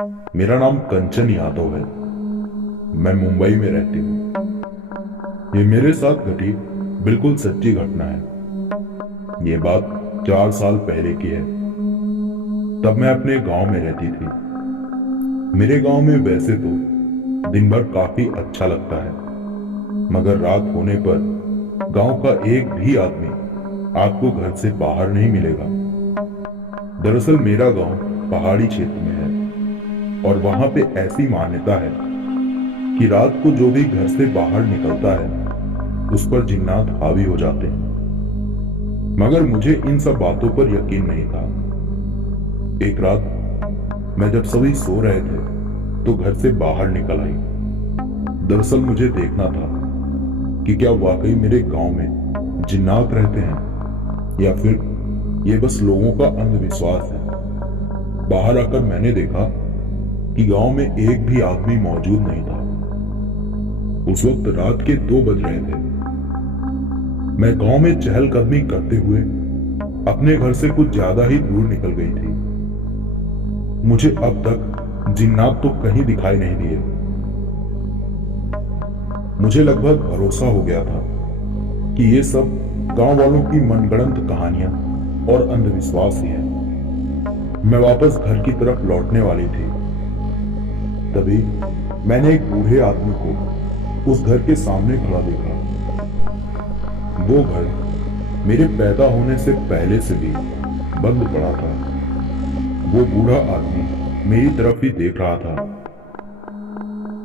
मेरा नाम कंचन यादव है। मैं मुंबई में रहती हूँ। ये मेरे साथ घटी बिल्कुल सच्ची घटना है। ये बात 4 साल पहले की है। तब मैं अपने गांव में रहती थी। मेरे गांव में वैसे तो दिन भर काफी अच्छा लगता है, मगर रात होने पर गांव का एक भी आदमी आपको घर से बाहर नहीं मिलेगा। दरअसल मेरा गांव पहाड़ी क्षेत्र में है और वहां पे ऐसी मान्यता है कि रात को जो भी घर से बाहर निकलता है उस पर जिन्नात हावी हो जाते हैं। मगर मुझे इन सब बातों पर यकीन नहीं था। एक रात मैं जब सभी सो रहे थे तो घर से बाहर निकल आई। दरअसल मुझे देखना था कि क्या वाकई मेरे गांव में जिन्नात रहते हैं या फिर ये बस लोगों का अंधविश्वास है। बाहर आकर मैंने देखा कि गांव में एक भी आदमी मौजूद नहीं था। उस वक्त रात के 2 बज रहे थे। मैं गांव में चहलकदमी करते हुए अपने घर से कुछ ज्यादा ही दूर निकल गई थी। मुझे अब तक जिन्नात तो कहीं दिखाई नहीं दिए। मुझे लगभग भरोसा हो गया था कि ये सब गांव वालों की मनगढ़ंत कहानियां और अंधविश्वास ही है। मैं वापस घर की तरफ लौटने वाली थी, तभी मैंने एक बूढ़े आदमी को उस घर के सामने खड़ा देखा। वो घर मेरे पैदा होने से पहले से भी बंद पड़ा था। वो बूढ़ा आदमी मेरी तरफ ही देख रहा था।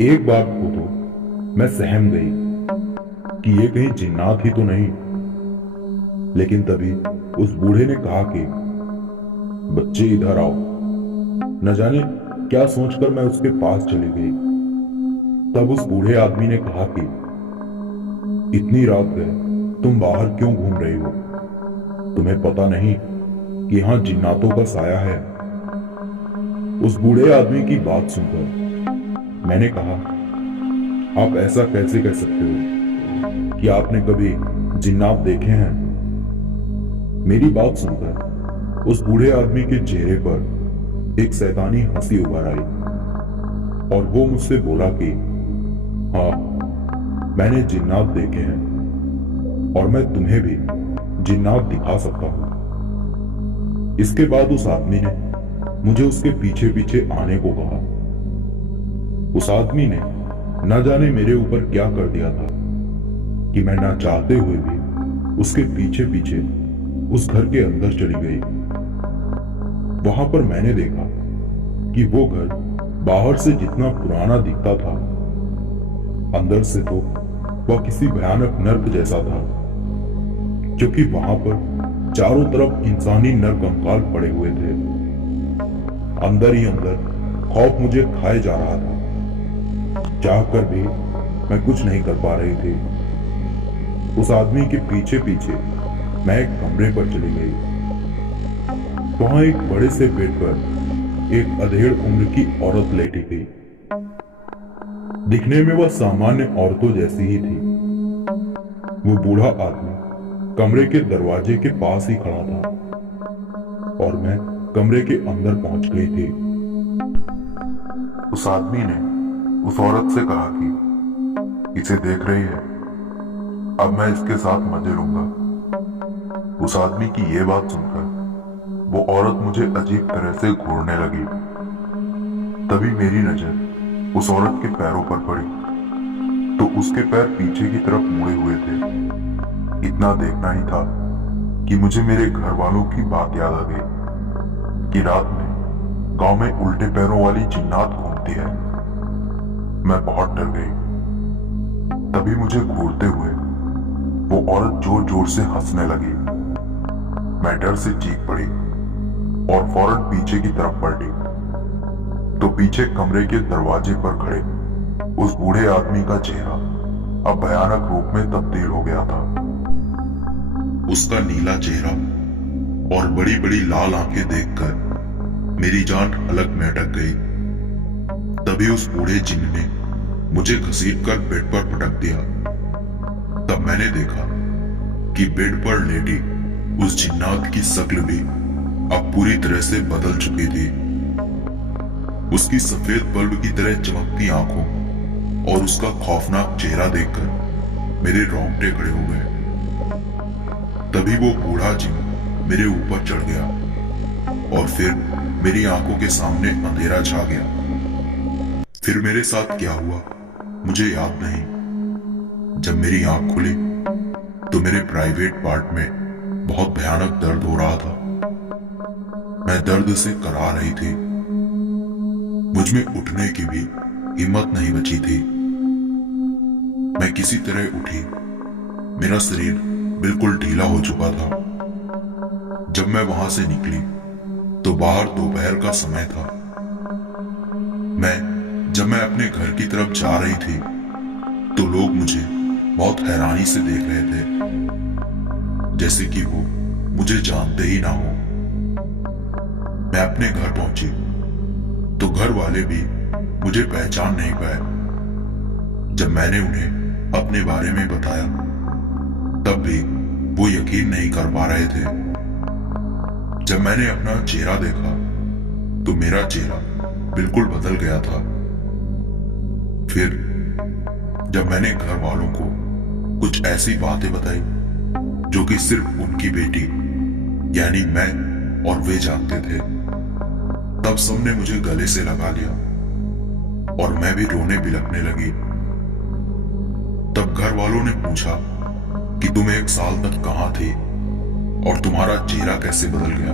एक बात को तो मैं सहम गई कि ये कहीं जिन्नात ही तो नहीं। लेकिन तभी उस बूढ़े ने कहा कि बच्चे इधर आओ। न जाने क्या सोचकर मैं उसके पास चली गई। तब उस बूढ़े आदमी ने कहा कि इतनी रात गए तुम बाहर क्यों घूम रही हो? तुम्हें पता नहीं कि यहां जिन्नातों का साया है? उस बूढ़े आदमी की बात सुनकर मैंने कहा, आप ऐसा कैसे कह सकते हो कि आपने कभी जिन्नात देखे हैं? मेरी बात सुनकर उस बूढ़े आदमी के चेहरे पर एक शैतानी हंसी उभर आई और वो मुझसे बोला कि हाँ, मैंने जिन्नात देखे हैं और मैं तुम्हें भी जिन्नात दिखा सकता हूं। इसके बाद उस आदमी ने मुझे उसके पीछे पीछे आने को कहा। उस आदमी ने न जाने मेरे ऊपर क्या कर दिया था कि मैं ना चाहते हुए भी उसके पीछे पीछे उस घर के अंदर चली गई। वहां पर मैंने देखा कि वो घर बाहर से जितना पुराना दिखता था, अंदर से तो वह किसी भयानक नर्क जैसा था, क्योंकि वहां पर चारों तरफ इंसानी नर कंकाल पड़े हुए थे। अंदर ही अंदर खौफ मुझे खाए जा रहा था। चाह कर भी मैं कुछ नहीं कर पा रही थी। उस आदमी के पीछे पीछे मैं एक कमरे पर चली गई। वहां एक बड़े से बेड पर एक अधेड़ उम्र की औरत लेटी थी। दिखने में वह सामान्य औरतों जैसी ही थी। वो बूढ़ा आदमी कमरे के दरवाजे के पास ही खड़ा था और मैं कमरे के अंदर पहुंच गई थी। उस आदमी ने उस औरत से कहा कि इसे देख रही है, अब मैं इसके साथ मजे लूंगा। उस आदमी की यह बात सुनकर वो औरत मुझे अजीब तरह से घूरने लगी। तभी मेरी नजर उस औरत के पैरों पर पड़ी तो उसके पैर पीछे की तरफ मुड़े हुए थे। इतना देखना ही था कि मुझे मेरे घर वालों की बात याद आ गई कि रात में गांव में उल्टे पैरों वाली जिन्नात घूमती है। मैं बहुत डर गई। तभी मुझे घूरते हुए वो औरत जोर जोर से हंसने लगी। मैं डर से चीख पड़ी और फौरन पीछे की तरफ पलटी तो पीछे कमरे के दरवाजे पर खड़े उस बूढ़े आदमी का चेहरा अब भयानक रूप में तब्दील हो गया था। उसका नीला चेहरा और बड़ी बड़ी लाल आंखें देखकर मेरी जान अलग में अटक गई। तभी उस बूढ़े जिन्न ने मुझे घसीटकर बेड पर पटक दिया। तब मैंने देखा कि बेड पर लेटी उस जिन्नात की शक्ल भी अब पूरी तरह से बदल चुकी थी। उसकी सफेद बल्ब की तरह चमकती आंखों और उसका खौफनाक चेहरा देखकर मेरे रोंगटे खड़े हो गए। तभी वो बूढ़ा जिन मेरे ऊपर चढ़ गया और फिर मेरी आंखों के सामने अंधेरा छा गया। फिर मेरे साथ क्या हुआ मुझे याद नहीं। जब मेरी आंख खुली तो मेरे प्राइवेट पार्ट में बहुत भयानक दर्द हो रहा था। मैं दर्द से करा रही थी। मुझ में उठने की भी हिम्मत नहीं बची थी। मैं किसी तरह उठी। मेरा शरीर बिल्कुल ढीला हो चुका था। जब मैं वहां से निकली तो बाहर दोपहर का समय था। जब मैं अपने घर की तरफ जा रही थी तो लोग मुझे बहुत हैरानी से देख रहे थे, जैसे कि वो मुझे जानते ही ना हो। मैं अपने घर पहुंची तो घर वाले भी मुझे पहचान नहीं पाए। जब मैंने उन्हें अपने बारे में बताया तब भी वो यकीन नहीं कर पा रहे थे। जब मैंने अपना चेहरा देखा तो मेरा चेहरा बिल्कुल बदल गया था। फिर जब मैंने घर वालों को कुछ ऐसी बातें बताई जो कि सिर्फ उनकी बेटी यानी मैं और वे जानते थे, तब सबने मुझे गले से लगा लिया और मैं भी रोने बिलखने लगी। तब घर वालों ने पूछा कि तुम 1 साल तक कहां थे और तुम्हारा चेहरा कैसे बदल गया।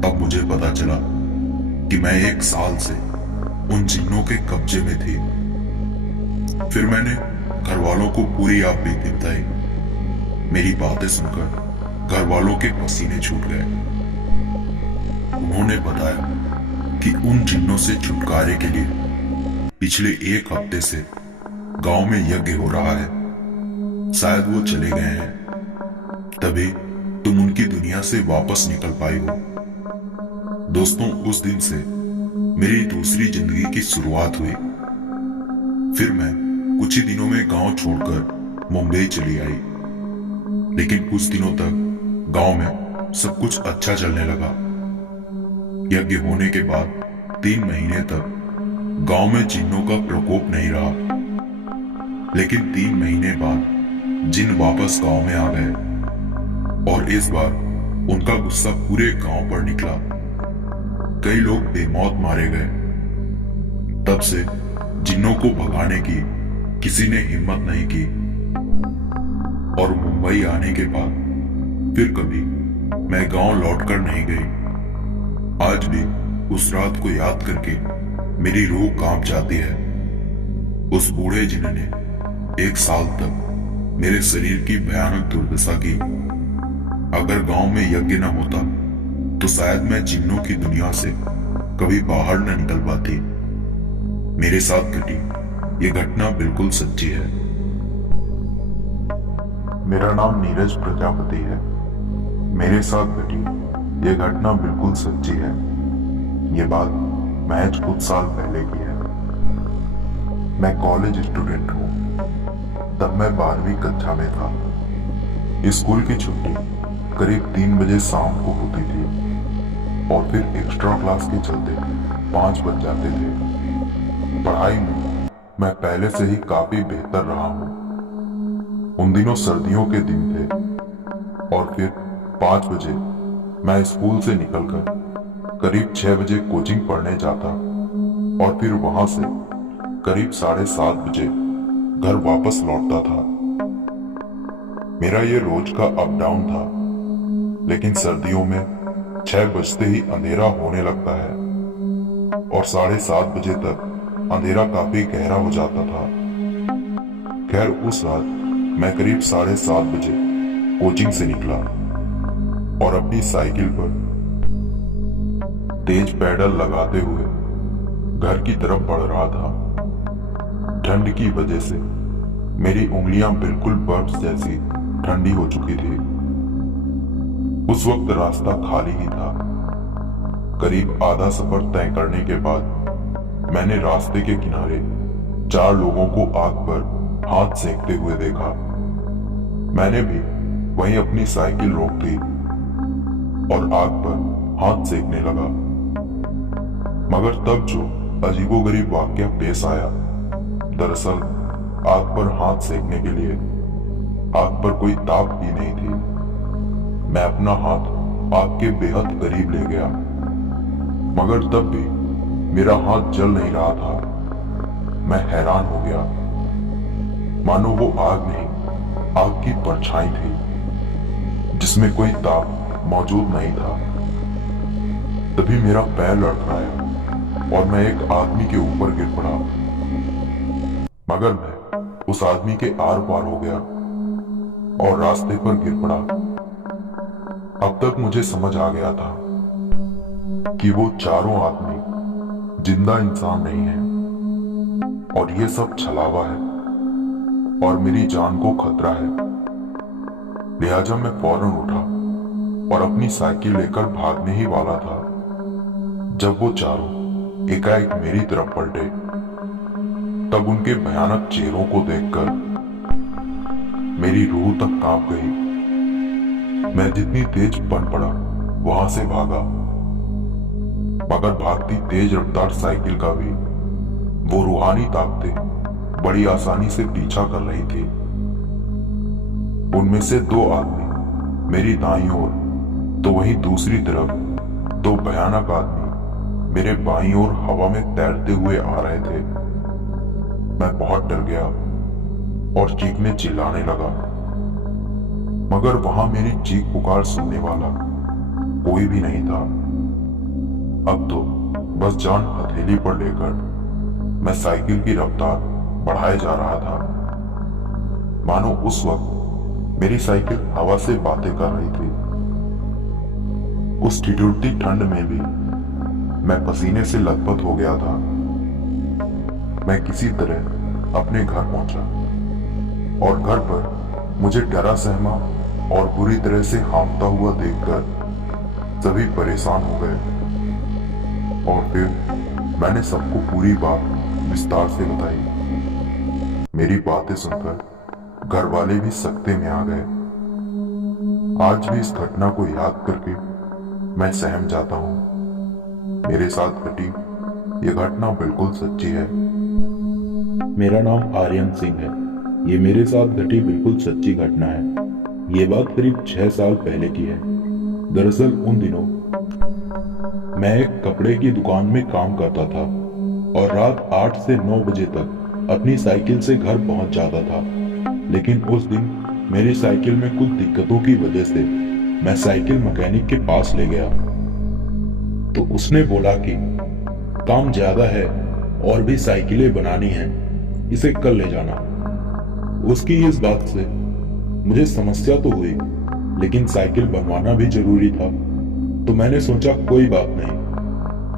तब मुझे पता चला कि मैं 1 साल से उन जिन्नों के कब्जे में थी। फिर मैंने घर वालों को पूरी आप बीती बताई। मेरी बातें सुनकर घर वालों के पसीने छूट गए। उन्होंने बताया कि उन जिन्नों से छुटकारे के लिए पिछले 1 हफ्ते से गांव में यज्ञ हो रहा है। शायद वो चले गए हैं, तभी तुम उनकी दुनिया से वापस निकल पाई हो। दोस्तों, उस दिन से मेरी दूसरी जिंदगी की शुरुआत हुई। फिर मैं कुछ ही दिनों में गांव छोड़कर मुंबई चली आई, लेकिन कुछ दिनों तक गांव में सब कुछ अच्छा चलने लगा। यज्ञ होने के बाद 3 महीने तक गांव में जिन्नों का प्रकोप नहीं रहा, लेकिन 3 महीने बाद जिन वापस गांव में आ गए और इस बार उनका गुस्सा पूरे गांव पर निकला। कई लोग बेमौत मारे गए। तब से जिन्नों को भगाने की किसी ने हिम्मत नहीं की और मुंबई आने के बाद फिर कभी मैं गांव लौटकर नहीं गई। आज भी उस रात को याद करके मेरी रूह कांप जाती है। उस बूढ़े जिन्होंने 1 साल तक मेरे शरीर की भयानक दुर्दशा की। अगर गांव में यज्ञ न होता तो शायद मैं जिन्नों की दुनिया से कभी बाहर न निकल पाती। मेरे साथ घटी ये घटना बिल्कुल सच्ची है। मेरा नाम नीरज प्रजापति है। मेरे साथ घटी ये घटना बिल्कुल सच्ची है। ये बात महज कुछ साल पहले की है। मैं कॉलेज स्टूडेंट हूँ। तब मैं 12वीं कक्षा में था। स्कूल की छुट्टी करीब 3 बजे शाम को होती थी और फिर एक्स्ट्रा क्लास के चलते 5 बज जाते थे। पढ़ाई में मैं पहले से ही काफी बेहतर रहा हूँ। उन दिनों सर्दियों के दिन थे और फिर 5 बजे मैं स्कूल से निकलकर करीब 6 बजे कोचिंग पढ़ने जाता और फिर वहां से करीब 7:30 बजे घर वापस लौटता था। मेरा ये रोज का अप डाउन था, लेकिन सर्दियों में 6 बजते ही अंधेरा होने लगता है और 7:30 बजे तक अंधेरा काफी गहरा हो जाता था। खैर, उस रात मैं करीब 7:30 बजे कोचिंग से निकला और अपनी साइकिल पर तेज पैडल लगाते हुए घर की तरफ बढ़ रहा था। ठंड की वजह से मेरी उंगलियां बिल्कुल बर्फ जैसी ठंडी हो चुकी थी। उस वक्त रास्ता खाली ही था। करीब आधा सफर तय करने के बाद मैंने रास्ते के किनारे 4 लोगों को आग पर हाथ सेकते हुए देखा। मैंने भी वहीं अपनी साइकिल रोक दी और आग पर हाथ सेकने लगा। मगर तब जो अजीबोगरीब वाकया पेश आया, दरअसल आग पर हाथ सेकने के लिए आग पर कोई ताप भी नहीं थी। मैं अपना हाथ आग के बेहद करीब ले गया, मगर तब भी मेरा हाथ जल नहीं रहा था। मैं हैरान हो गया, मानो वो आग नहीं, आग की परछाई थी जिसमें कोई ताप मौजूद नहीं था। तभी मेरा पैर लड़खड़ाया और मैं एक आदमी के ऊपर गिर पड़ा, मगर मैं उस आदमी के आर पार हो गया और रास्ते पर गिर पड़ा। अब तक मुझे समझ आ गया था कि वो चारों आदमी जिंदा इंसान नहीं है और ये सब छलावा है और मेरी जान को खतरा है। लिहाजा मैं फौरन उठा और अपनी साइकिल लेकर भागने ही वाला था जब वो चारों एकाएक मेरी तरफ पलटे। तब उनके भयानक चेहरों को देखकर मेरी रूह तक कांप गई। मैं जितनी तेज बन पड़ा वहां से भागा, मगर भागती तेज रफ्तार साइकिल का भी वो रूहानी ताकतें बड़ी आसानी से पीछा कर रही थी। उनमें से दो आदमी मेरी दाईं ओर तो वहीं दूसरी तरफ दो भयानक आदमी मेरे बाईं ओर हवा में तैरते हुए आ रहे थे। मैं बहुत डर गया और चीखने चिल्लाने लगा, मगर वहां मेरी चीख पुकार सुनने वाला कोई भी नहीं था। अब तो बस जान हथेली पर लेकर मैं साइकिल की रफ्तार बढ़ाए जा रहा था, मानो उस वक्त मेरी साइकिल हवा से बातें कर रही थी। उस ठिठुरती ठंड में भी मैं पसीने से लथपथ हो गया था। मैं किसी तरह अपने घर पहुंचा और घर पर मुझे डरा सहमा और बुरी तरह से हाँफता हुआ देखकर सभी परेशान हो गए। और फिर मैंने सबको पूरी बात विस्तार से बताई। मेरी बातें सुनकर घर वाले भी सकते में आ गए। आज भी इस घटना को याद करके मैं सहम जाता हूँ। मेरे साथ घटी ये घटना बिल्कुल सच्ची है। मेरा नाम आर्यन सिंह है। ये मेरे साथ घटी बिल्कुल सच्ची घटना है। ये बात करीब 6 साल पहले की है। दरअसल उन दिनों मैं एक कपड़े की दुकान में काम करता था और रात 8 से 9 बजे तक अपनी साइकिल से घर पहुंच जाता था। लेकिन उस दिन मेरी साइकिल में कुछ दिक्कतों की वजह से मैं साइकिल मैकेनिक के पास ले गया, तो उसने बोला कि काम ज्यादा है और भी साइकिलें बनानी हैं, इसे कल ले जाना। उसकी इस बात से मुझे समस्या तो हुई, लेकिन साइकिल बनवाना भी जरूरी था। तो मैंने सोचा कोई बात नहीं,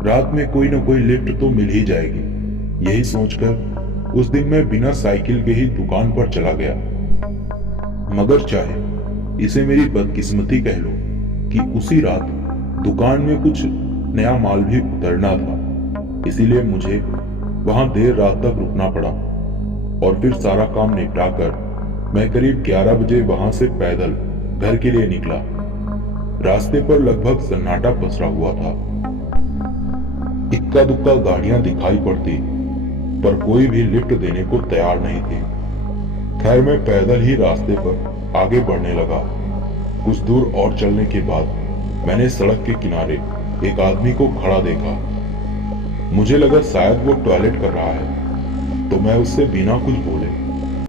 रात में कोई ना कोई लिफ्ट तो मिल ही जाएगी। यही सोचकर उस दिन मैं बिना साइकिल के ही दुकान पर चला गया। मगर चाहे इसे मेरी बदकिस्मती कह लो कि उसी रात दुकान में कुछ नया माल भी उतरना था, इसीलिए मुझे वहां देर रात तक रुकना पड़ा। और फिर सारा काम निपटा कर मैं करीब 11 बजे वहां से पैदल घर के लिए निकला। रास्ते पर लगभग सन्नाटा पसरा हुआ था। इक्का दुक्का गाड़ियां दिखाई पड़ती, पर कोई भी लिफ्ट देने को तैयार नहीं थी। खैर मैं पैदल ही रास्ते पर आगे बढ़ने लगा। कुछ दूर और चलने के बाद मैंने सड़क के किनारे एक आदमी को खड़ा देखा। मुझे लगा शायद वो टॉयलेट कर रहा है, तो मैं उससे बिना कुछ बोले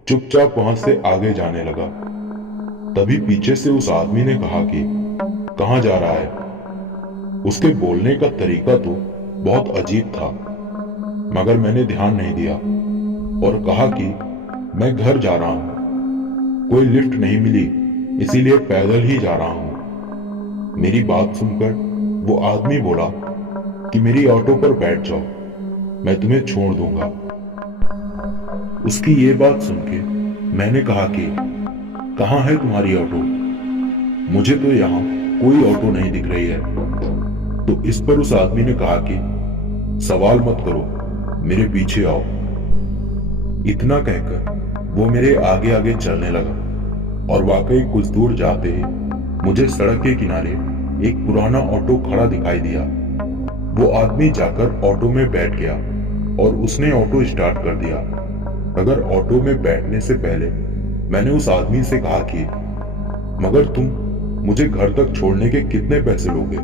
चुपचाप वहां से आगे जाने लगा। तभी पीछे से उस आदमी ने कहा कि कहां जा रहा है। उसके बोलने का तरीका तो बहुत अजीब था, मगर मैंने ध्यान नहीं दिया और कहा कि मैं घर जा रहा हूं, कोई लिफ्ट नहीं मिली, इसीलिए पैदल ही जा रहा हूं। मेरी बात सुनकर वो आदमी बोला कि मेरी ऑटो पर बैठ जाओ, मैं तुम्हें छोड़ दूंगा। उसकी ये बात सुन के मैंने कहा कि कहाँ है तुम्हारी ऑटो? मुझे तो यहाँ कोई ऑटो नहीं दिख रही है। तो इस पर उस आदमी ने कहा कि सवाल मत करो, मेरे पीछे आओ। इतना कहकर वो मेरे आगे आगे चलने लगा और वाकई कुछ दूर जाते ही मुझे सड़क के किनारे एक पुराना ऑटो खड़ा दिखाई दिया। वो आदमी जाकर ऑटो में बैठ गया और उसने ऑटो स्टार्ट कर दिया। मगर ऑटो में बैठने से पहले मैंने उस आदमी से कहा कि मगर तुम मुझे घर तक छोड़ने के कितने पैसे लोगे?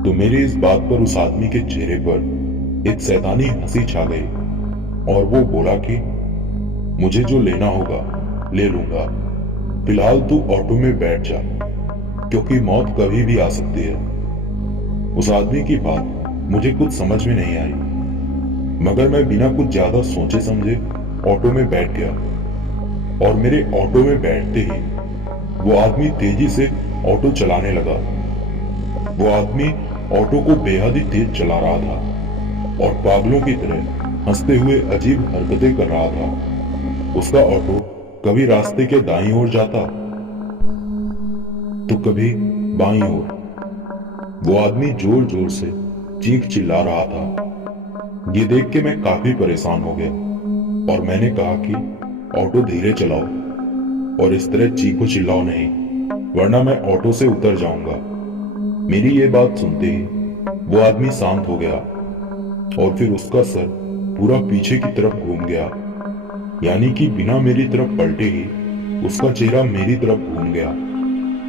तो मेरी इस बात पर उस आदमी के चेहरे पर एक शैतानी हंसी छा गई और वो बोला कि मुझे जो लेना होगा ले लूंगा, फिलहाल तू ऑटो में बैठ जा, क्योंकि मौत कभी भी आ सकती है। उस आदमी की बात मुझे कुछ समझ में नहीं आई, मगर मैं बिना कुछ ज्यादा सोचे समझे ऑटो में बैठ गया। और मेरे ऑटो में बैठते ही वो आदमी तेजी से ऑटो चलाने लगा। वो आदमी ऑटो को बेहद ही तेज चला रहा था और पागलों की तरह हंसते हुए अजीब हरकतें कर रहा था। उसका ऑटो कभी रास्ते के दाईं ओर जाता तो कभी बाईं ओर। वो आदमी जोर जोर से चीख चिल्ला रहा था। ये देख के मैं काफी परेशान हो गया और मैंने कहा कि ऑटो धीरे चलाओ और इस तरह चीखो चिल्लाओ नहीं, वरना मैं ऑटो से उतर जाऊंगा। मेरी ये बात सुनते ही वो आदमी शांत हो गया और फिर उसका सर पूरा पीछे की तरफ घूम गया, यानी कि बिना मेरी तरफ पलटे ही उसका चेहरा मेरी तरफ घूम गया।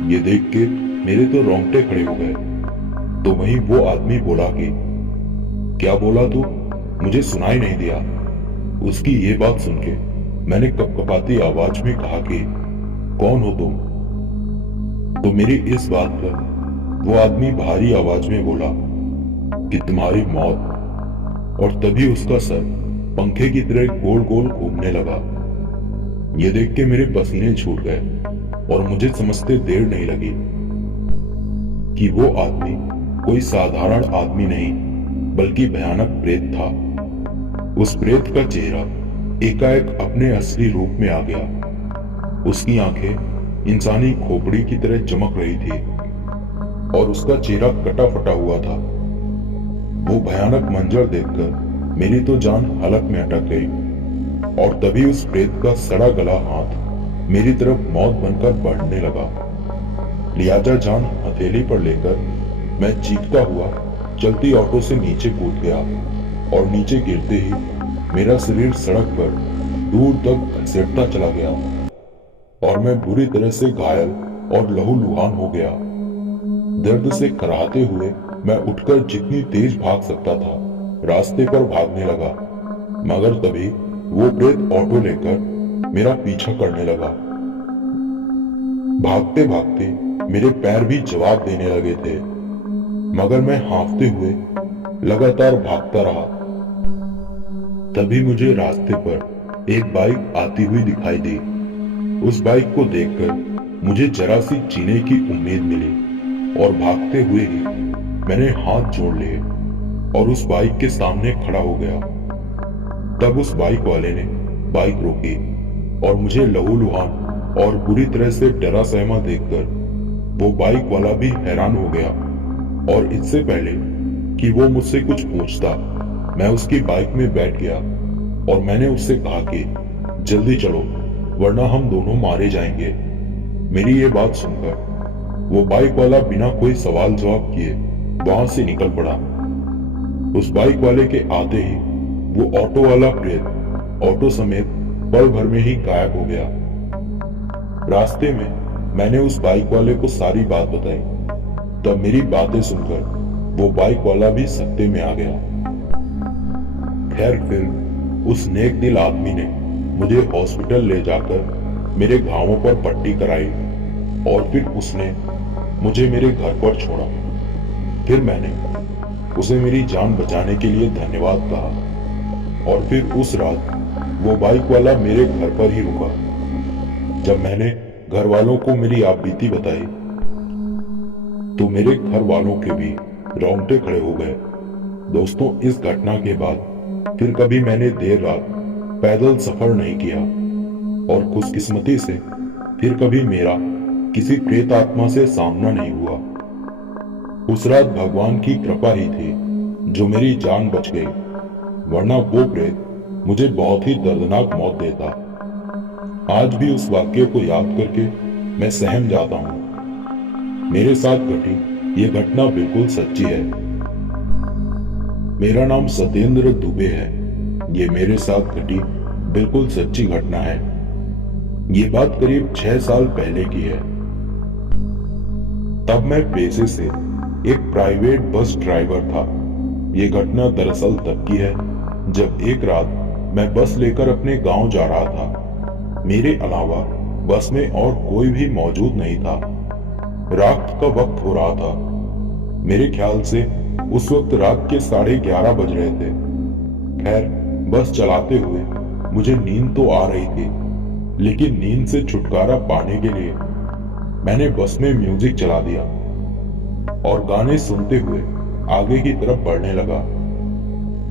ये देख के मेरे तो रोंगटे खड़े हो गए। तो वहीं वो आदमी बोला कि क्या बोला तू? मुझे सुनाई नहीं दिया। उसकी ये बात सुन के मैंने कपकपाती आवाज में कहा कि कौन हो तुम? तो मेरी इस बात पर वो आदमी भारी आवाज में बोला कि तुम्हारी मौत। और तभी उसका सर पंखे की तरह गोल गोल घूमने लगा। ये देख के मेरे पसीने छूट गए और मुझे समझते देर नहीं लगी कि वो आदमी कोई साधारण आदमी नहीं बल्कि भयानक प्रेत था। उस प्रेत का चेहरा एकाएक अपने असली रूप में आ गया। उसकी आंखें इंसानी खोपड़ी की तरह चमक रही थी और उसका चेहरा कटा फटा हुआ था। वो भयानक मंजर देखकर मेरी तो जान हलक में अटक गई और तभी उस प्रेत का सड़ा गला हाथ मेरी तरफ मौत बनकर बढ़ने लगा। लिहाजा जान हथेली पर लेकर मैं चीखता हुआ चलती ऑटो से नीचे कूद गया और नीचे गिरते ही मेरा शरीर सड़क पर दूर तक घसीटता चला गया और मैं बुरी तरह से घायल और लहूलुहान हो गया। दर्द से कराहते हुए मैं उठकर जितनी तेज भाग सकता था रास्ते पर भागने लगा, मगर तभी वो प्रेत ऑटो लेकर मेरा पीछा करने लगा। भागते भागते मेरे पैर भी जवाब देने लगे थे, मगर मैं हांफते हुए लगातार भागता रहा। तभी मुझे रास्ते पर एक बाइक आती हुई दिखाई दी। उस बाइक को देखकर मुझे जरा सी जीने की उम्मीद मिली और भागते हुए ही मैंने हाथ जोड़ लिए और उस बाइक के सामने खड़ा हो गया। तब उस बाइक वाले ने बाइक रोकी और मुझे लहूलुहान और बुरी तरह से डरा सहमा देखकर वो बाइक वाला भी हैरान हो गया और इससे पहले कि वो मुझसे कुछ पूछता मैं उसकी बाइक में बैठ गया और मैंने उससे कहा कि जल्दी चलो वरना हम दोनों मारे जाएंगे। मेरी ये बात सुनकर वो बाइक वाला बिना कोई सवाल जवाब किए वहां से निकल पड़ा। उस बाइक वाले के आते ही वो ऑटो वाला प्रेत ऑटो समेत पल भर में ही गायब हो गया। रास्ते में मैंने उस बाइक वाले को सारी बात बताई। तब मेरी बातें सुनकर वो बाइक वाला भी सत्ते में आ गया। खैर फिर उस नेक दिल आदमी ने मुझे हॉस्पिटल ले जाकर मेरे घावों पर पट्टी कराई और फिर उसने मुझे मेरे घर पर छोड़ा। फिर मैंने उसे मेरी जान बचाने के लिए धन्यवाद कहा और फिर उस रात वो बाइक वाला मेरे घर पर ही रुका। जब मैंने घर वालों को मेरी आपबीती बताई तो मेरे घर वालों के भी रोंगटे खड़े हो गए। दोस्तों, इस घटना के बाद फिर कभी मैंने देर रात पैदल सफर नहीं किया और खुशकिस्मती से फिर कभी मेरा किसी प्रेत आत्मा से सामना नहीं हुआ। उस रात भगवान की कृपा ही थी जो मेरी जान बच गई, वरना वो प्रेत मुझे बहुत ही दर्दनाक मौत देता। आज भी उस वाक्य को याद करके मैं सहम जाता हूँ। मेरे साथ घटी ये घटना बिल्कुल सच्ची है। मेरा नाम सत्येंद्र दुबे है। ये मेरे साथ घटी बिल्कुल सच्ची घटना है। ये बात करीब 6 साल पहले की है। तब मैं पेशे से एक प्राइवेट बस ड्राइवर था। ये घटना दरअसल तब की है जब एक रात मैं बस लेकर अपने गांव जा रहा था। मेरे अलावा बस में और कोई भी मौजूद नहीं था। रात का वक्त हो रहा था। मेरे ख्याल से उस वक्त रात के 11:30 बज रहे थे। खैर, बस चलाते हुए मुझे नींद तो आ रही थी, लेकिन नींद से छुटकारा पाने के लिए मैंने बस में म्यूजिक चला दिया और गाने सुनते हुए आगे की तरफ बढ़ने लगा।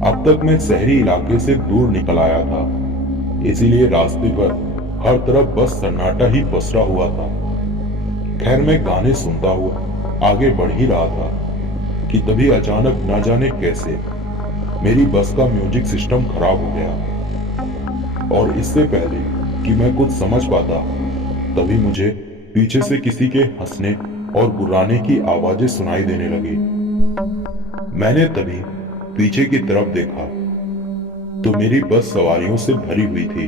अब तक मैं शहरी इलाके से दूर निकल आया था, इसीलिए रास्ते पर हर तरफ बस सन्नाटा ही पसरा हुआ था। खैर, मैं गाने सुनता हुआ आगे बढ़ ही रहा था कि तभी अचानक ना जाने कैसे मेरी बस का म्यूजिक सिस्टम खराब हो गया। और इससे पहले कि मैं कुछ समझ पाता, तभी मुझे पीछे से किसी के हंसने और गुर्राने की आवाजें सुनाई देने लगी। मैंने तभी पीछे की तरफ देखा तो मेरी बस सवारियों से भरी हुई थी,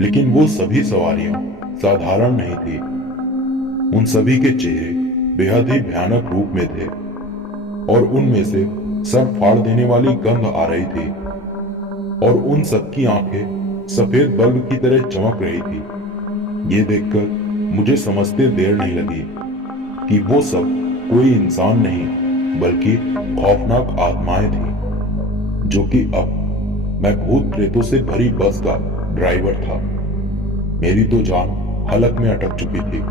लेकिन वो सभी सवारियां साधारण नहीं थी। उन सभी के चेहरे बेहद ही भयानक रूप में थे और उनमें से सर फाड़ देने वाली गंध आ रही थी और उन सबकी आंखें सफेद बल्ब की तरह चमक रही थी। ये देखकर मुझे समझते देर नहीं लगी कि वो सब कोई इंसान नहीं बल्कि खौफनाक आत्माएं थी, जो कि अब मैं भूत प्रेतों से भरी बस का ड्राइवर था। मेरी तो जान हलक में अटक चुकी थी।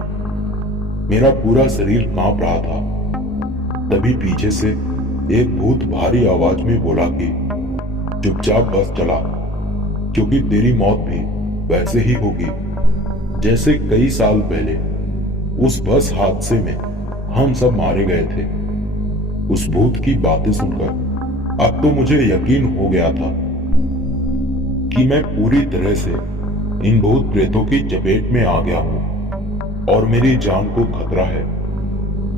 मेरा पूरा शरीर कांप रहा था। तभी पीछे से एक भूत भारी आवाज में बोला कि चुपचाप बस चला, क्योंकि तेरी मौत भी वैसे ही होगी जैसे कई साल पहले उस बस हादसे में हम सब मारे गए थे। उस भूत की बातें सुनकर अब तो मुझे यकीन हो गया था कि मैं पूरी तरह से इन भूत प्रेतों की चपेट में आ गया हूं और मेरी जान को खतरा है।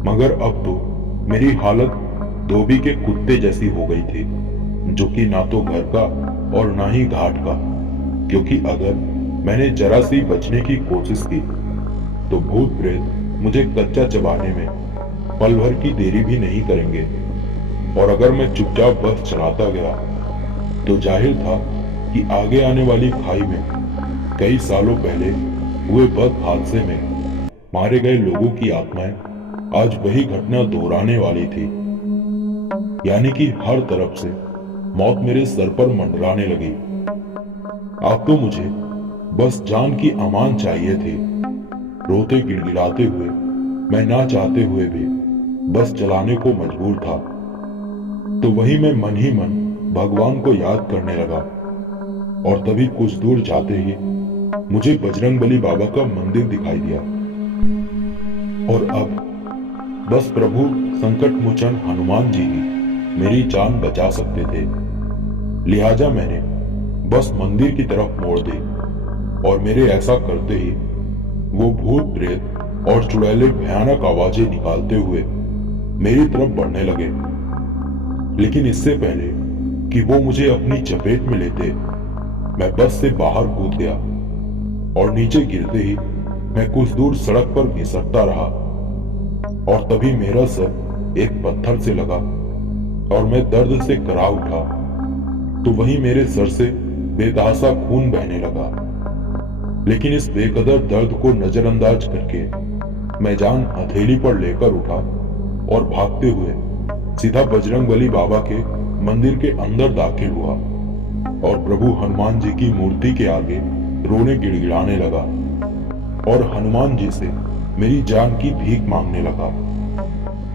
मगर अब तो मेरी हालत धोबी के कुत्ते जैसी हो गई थी, जो कि ना तो घर का और ना ही घाट का, क्योंकि अगर मैंने जरा सी बचने की कोशिश की तो भूत प्रेत मुझे कच्चा चबाने में पल भर की देरी भी नहीं करेंगे। और अगर मैं चुपचाप बस चलाता गया तो जाहिर था कि आगे आने वाली खाई में कई सालों पहले हुए बस हादसे में मारे गए लोगों की आत्माएं आज वही घटना दोहराने वाली थी। यानी कि हर तरफ से मौत मेरे सर पर मंडराने लगी। अब तो मुझे बस जान की अमान चाहिए थी। रोते गिड़गिड़ाते हुए मैं ना चाहते हुए भी बस चलाने को मजबूर था। तो वही मैं मन ही मन भगवान को याद करने लगा और तभी कुछ दूर जाते ही मुझे बजरंगबली बाबा का मंदिर दिखाई दिया। और अब बस प्रभु संकट मोचन हनुमान जी ही मेरी जान बचा सकते थे। लिहाजा मैंने बस मंदिर की तरफ मोड़ दी और मेरे ऐसा करते ही वो भूत प्रेत और चुड़ैले भयानक आवाजें निकालते हुए मेरी तरफ बढ़ने लगे। लेकिन इससे पहले कि वो मुझे अपनी चपेट में लेते, मैं बस से बाहर कूद गया और नीचे गिरते ही मैं कुछ दूर सड़क पर घिसकता रहा। और तभी मेरा सर एक पत्थर से लगा और मैं दर्द से करा उठा तो वहीं मेरे सर से बेतहाशा खून बहने लगा। लेकिन इस बेकदर दर्द को नजरअंदाज करके मैं जान हथेली पर लेकर उठा और भागते हुए सीधा बजरंगबली बाबा के मंदिर के अंदर दाखिल हुआ और प्रभु हनुमान जी की मूर्ति के आगे रोने गिड़गिड़ाने लगा और हनुमान जी से मेरी जान की भीख मांगने लगा।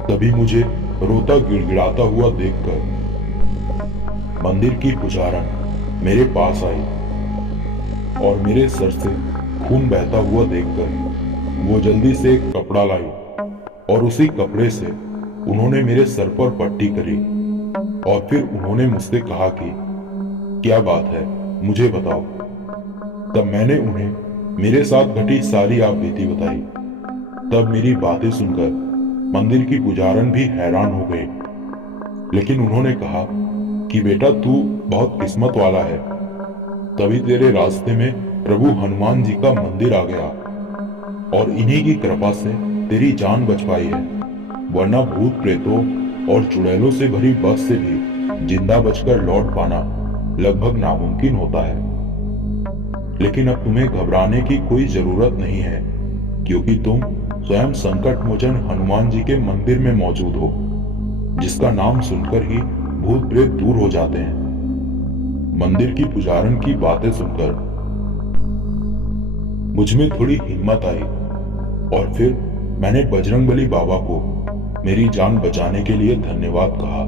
तभी मुझे रोता गिड़गिड़ाता हुआ देखकर मंदिर की पुजारन मेरे पास आई और मेरे सर से खून बहता हुआ देखकर वो जल्दी से एक कपड़ा लाई और उसी कपड़े से उन्होंने मेरे सर पर पट्टी करी और फिर उन्होंने मुझसे कहा कि क्या बात है, मुझे बताओ। तब मैंने उन्हें मेरे साथ घटी सारी आप बीती बताई। तब मेरी बातें सुनकर मंदिर की पुजारन भी हैरान हो गए, लेकिन उन्होंने कहा कि बेटा तू बहुत किस्मत वाला है, तभी तेरे रास्ते में प्रभु हनुमान जी का मंदिर आ गया और इन्हीं की कृपा से तेरी जान बच पाई है, वरना भूत प्रेतों और चुड़ैलों से भरी बस से भी जिंदा बचकर लौट पाना लगभग नामुमकिन होता है। लेकिन अब तुम्हें घबराने की कोई जरूरत नहीं है, क्योंकि तुम स्वयं संकट मोचन हनुमान जी के मंदिर में मौजूद हो, जिसका नाम सुनकर ही भूत प्रेत दूर हो जाते हैं। मंदिर की पुजारन की बातें सुनकर मुझमें थोड़ी हिम्मत आई और फिर मैंने बजरंगबली बाबा को मेरी जान बचाने के लिए धन्यवाद कहा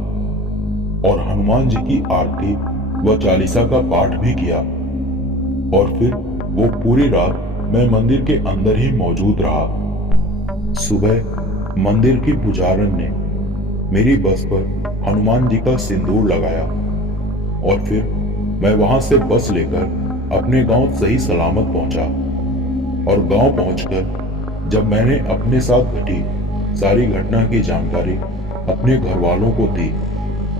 और हनुमान जी की आरती व चालीसा का पाठ भी किया। और फिर वो पूरी रात मैं मंदिर के अंदर ही मौजूद रहा। सुबह मंदिर की पुजारन ने मेरी बस पर हनुमान जी का सिंदूर लगाया और फिर मैं वहां से बस लेकर अपने गांव सही सलामत पहुंचा। और गांव पहुंचकर जब मैंने अपने साथ घटी सारी घटना की जानकारी अपने घर वालों को दी,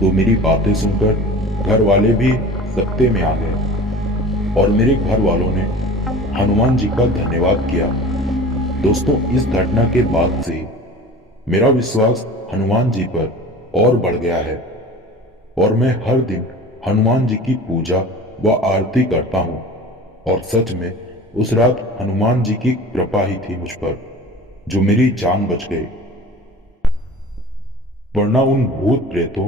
तो मेरी बातें सुनकर घर वाले भी सत्ते में आ गए और मेरे घर वालों ने हनुमान जी का धन्यवाद किया। दोस्तों, इस घटना के बाद से मेरा विश्वास हनुमान जी पर और बढ़ गया है और मैं हर दिन हनुमान जी की पूजा व आरती करता हूँ। और सच में उस रात हनुमान जी की कृपा ही थी मुझ पर, जो मेरी जान बच गई, वरना उन भूत प्रेतों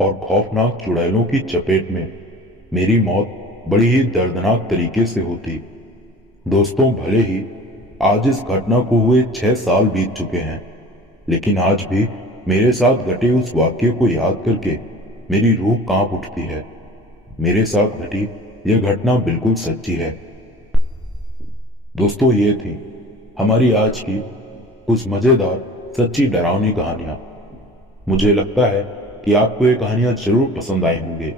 और खौफनाक चुड़ैलों की चपेट में मेरी मौत बड़ी ही दर्दनाक तरीके से होती। दोस्तों, भले ही आज इस घटना को हुए 6 साल बीत चुके हैं, लेकिन आज भी मेरे साथ घटे उस वाक्य को याद करके मेरी रूह कांप उठती है। मेरे साथ घटी यह घटना बिल्कुल सच्ची है। दोस्तों, ये थी हमारी आज की कुछ मजेदार सच्ची डरावनी कहानियां। मुझे लगता है कि आपको ये कहानियां जरूर पसंद आई होंगी।